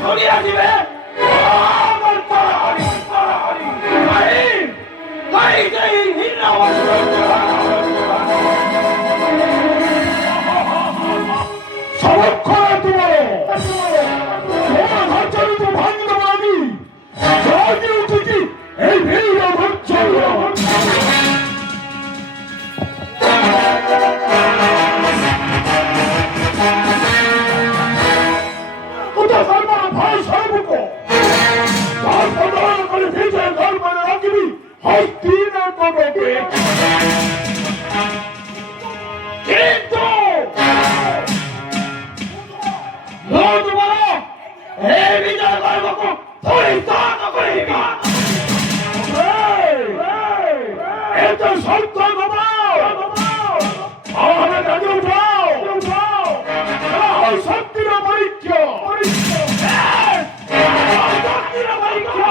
সরিয়া দিবে আমার পাড়াহারি পাড়াহারি তাই তাই হিন্নাবাদ সমক্ষণ তোমার ঘরচালু তো ভাঙতে পারি জাগিয়ে উঠেছি এই ভিড় ঘরচালু ওটা সর্বনা ভাই সর্বক তার প্রদান করে ভিজে ঘর মানে রাখবি হস্তিনা কবে কিন্তু এই বিজয় গর্বক পরিত্যাগ করিবি এত সত্য বাবা আমাদের কাজে উঠাও শক্তির পরীক্ষা শক্তির পরীক্ষা